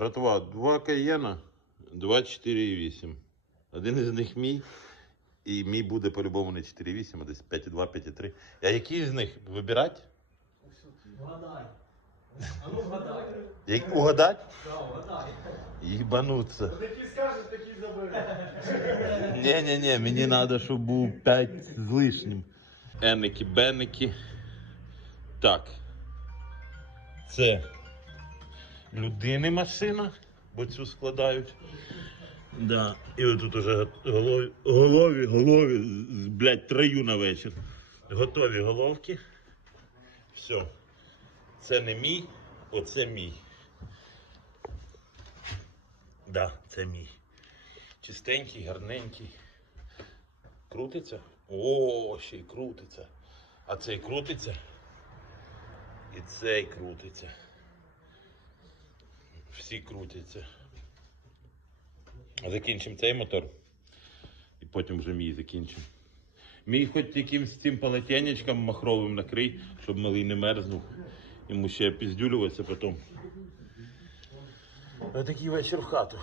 Братва, два Каєна, два 4,8. Один із них мій. І мій буде по-любому не 4,8, а десь 5,2, 5,3. А який з них вибирати? Вгадай. А ну вгадай. Як угадати? Да, вгадай. Їбануться. Такі скажеш, такі забери. Ні-ні-ні, мені треба, щоб був 5 з лишнім. Еники, беники. Так. Це людини машина, бо цю складають. Да. І отут уже голові, голові, голові, блядь, трою на вечір. Готові головки. Все. Це не мій, оце мій. Да, це мій. Чистенький, гарненький. Крутиться? О, ще й крутиться. А цей крутиться. І цей крутиться. Всі крутяться. Закінчимо цей мотор. І потім вже мій закінчимо. Мій хоч якимсь цим полотенечком махровим накрий, щоб малий не мерзнув. Йому ще піздюлюватися потім. Отакий вечір в хату.